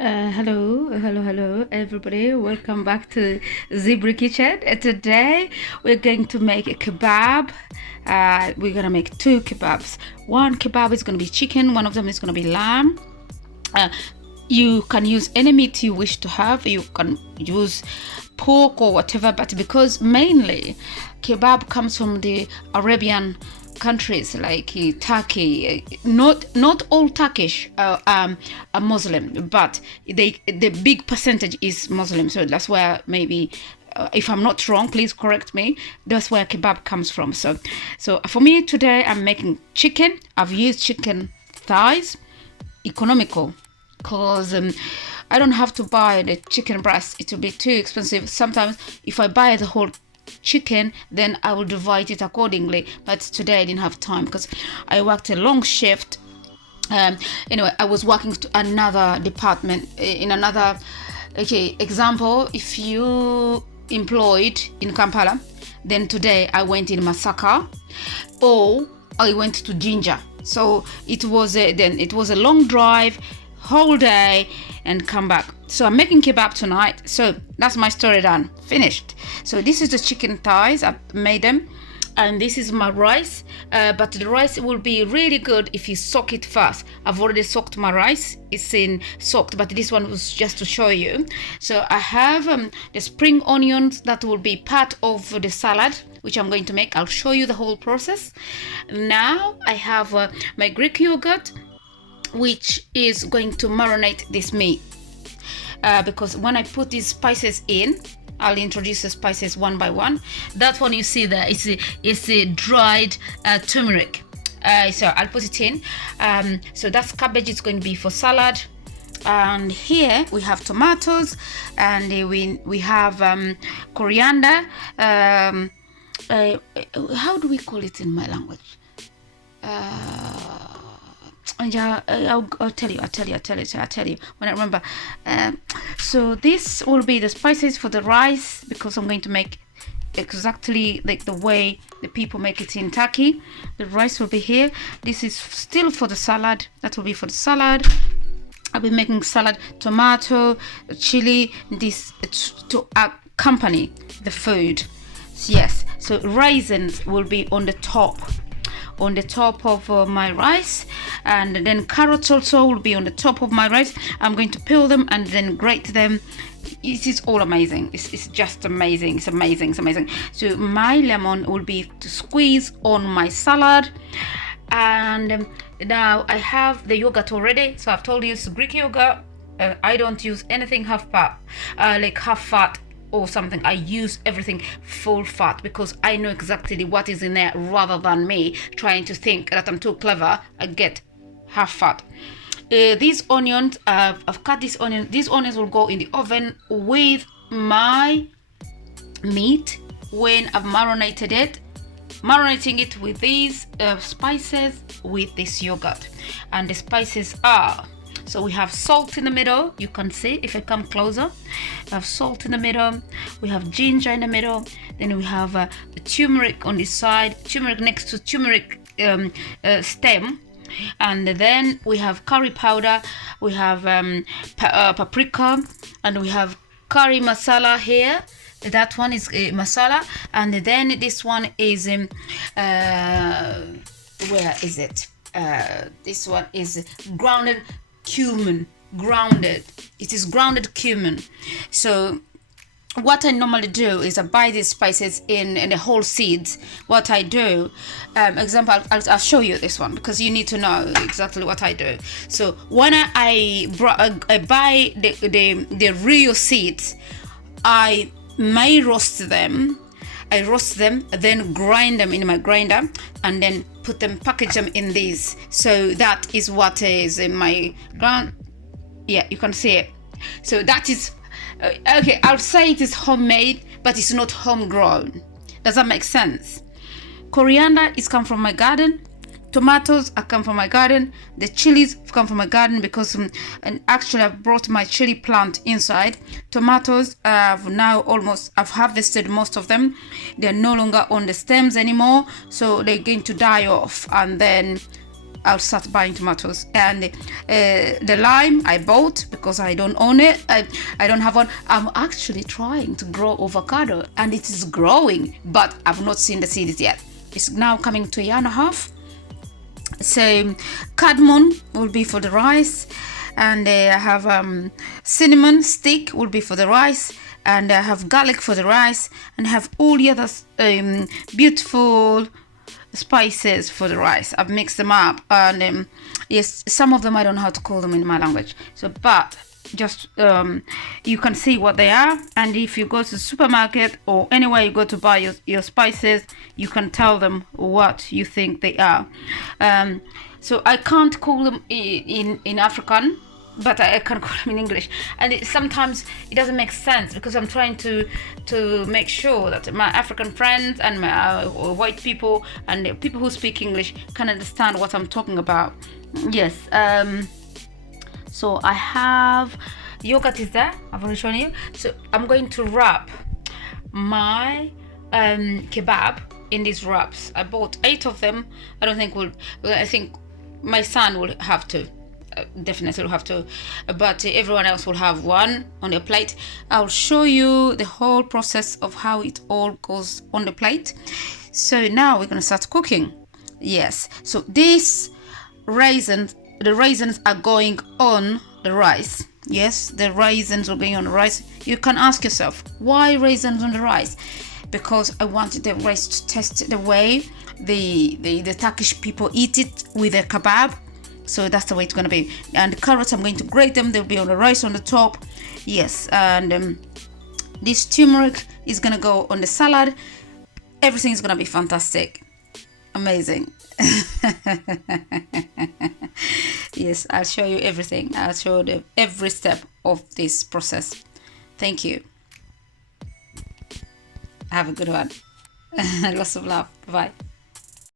Hello, everybody. Welcome back to Zebra Kitchen. Today we're going to make a kebab. We're gonna make two kebabs. One kebab is gonna be chicken. One of them is gonna be lamb. Uh, you can use any meat you wish to have. You can use pork or whatever, but because mainly kebab comes from the Arabian countries like Turkey. Not all Turkish are Muslim, but the big percentage is Muslim. So that's where maybe. If I'm not wrong, please correct me. That's where kebab comes from. So for me today, I'm making chicken. I've used chicken thighs, economical, because I don't have to buy the chicken breast. It will be too expensive. Sometimes if I buy the whole chicken, then I will divide it accordingly, but today I didn't have time because I worked a long shift. Anyway, I was working to another department in another example. If you employed in Kampala, then today I went in Masaka or I went to Jinja. So it was a long drive, whole day, and come back. So I'm making kebab tonight. So that's my story done, finished. So this is the chicken thighs. I've made them, and this is my rice. But the rice will be really good if you soak it first. I've already soaked my rice. It's in soaked, but this one was just to show you. So I have the spring onions that will be part of the salad, which I'm going to make. I'll show you the whole process. Now I have my Greek yogurt, which is going to marinate this meat. Because when I put these spices in, I'll introduce the spices one by one. That one you see there is a dried turmeric. So I'll put it in. So that's cabbage. It's going to be for salad. And here we have tomatoes, and we have coriander. How do we call it in my language? I'll tell you when I remember. So this will be the spices for the rice, because I'm going to make exactly like the way the people make it in Turkey. The rice will be here. This is still for the salad. That will be for the salad. I'll be making salad, tomato, chili, this to accompany the food. Yes, so raisins will be on the top of my rice, and then carrots also will be on the top of my rice. I'm going to peel them and then grate them. It is all amazing. It's just amazing. It's amazing. So my lemon will be to squeeze on my salad. And now I have the yogurt already. So I've told you it's Greek yogurt. I don't use anything half fat or something. I use everything full fat because I know exactly what is in there, rather than me trying to think that I'm too clever. I get half fat. These onions, I've cut these onions. These onions will go in the oven with my meat when I've marinated it. Marinating it with these spices, with this yogurt. And the spices are, so we have salt in the middle. You can see if I come closer. We have salt in the middle. We have ginger in the middle. Then we have the turmeric on this side. Turmeric next to turmeric stem. And then we have curry powder. We have paprika. And we have curry masala here. That one is masala. And then this one is where is it? This one is grounded cumin. It is grounded cumin. So what I normally do is I buy these spices in the whole seeds. What I do, example, I'll show you this one because you need to know exactly what I do. So when I buy the real seeds, I may roast them. I roast them, then grind them in my grinder, and then package them in these. So that is what is in my ground. Yeah, you can see it. So that is okay. I'll say it is homemade, but it's not homegrown. Does that make sense? Coriander is come from my garden. Tomatoes have come from my garden. The chilies have come from my garden because and actually I've brought my chili plant inside. Tomatoes I've harvested most of them. They're no longer on the stems anymore, so they're going to die off. And then I'll start buying tomatoes. And the lime I bought because I don't own it. I don't have one. I'm actually trying to grow avocado, and it is growing, but I've not seen the seeds yet. It's now coming to a year and a half. So cardamom will be for the rice, and I have cinnamon stick will be for the rice, and I have garlic for the rice, and I have all the other beautiful spices for the rice. I've mixed them up, and yes, some of them I don't know how to call them in my language. So, but just you can see what they are, and if you go to the supermarket or anywhere you go to buy your spices, you can tell them what you think they are. So I can't call them in African, but I can call them in English, and sometimes it doesn't make sense because I'm trying to make sure that my African friends and my white people and people who speak English can understand what I'm talking about. Yes. So I have yogurt is there. I've already shown you. So I'm going to wrap my kebab in these wraps. I bought 8 of them. I think my son will have to. Definitely will have to, but everyone else will have one on their plate. I'll show you the whole process of how it all goes on the plate. So now we're going to start cooking. Yes. So these raisins. The raisins are going on the rice. Yes, the raisins are going on the rice. You can ask yourself, why raisins on the rice? Because I wanted the rice to taste the way the Turkish people eat it with a kebab. So that's the way it's going to be. And the carrots, I'm going to grate them. They'll be on the rice on the top. Yes, and this turmeric is going to go on the salad. Everything is going to be fantastic. Amazing. Yes, I'll show you everything. I'll show you every step of this process. Thank you. Have a good one. Lots of love. Bye.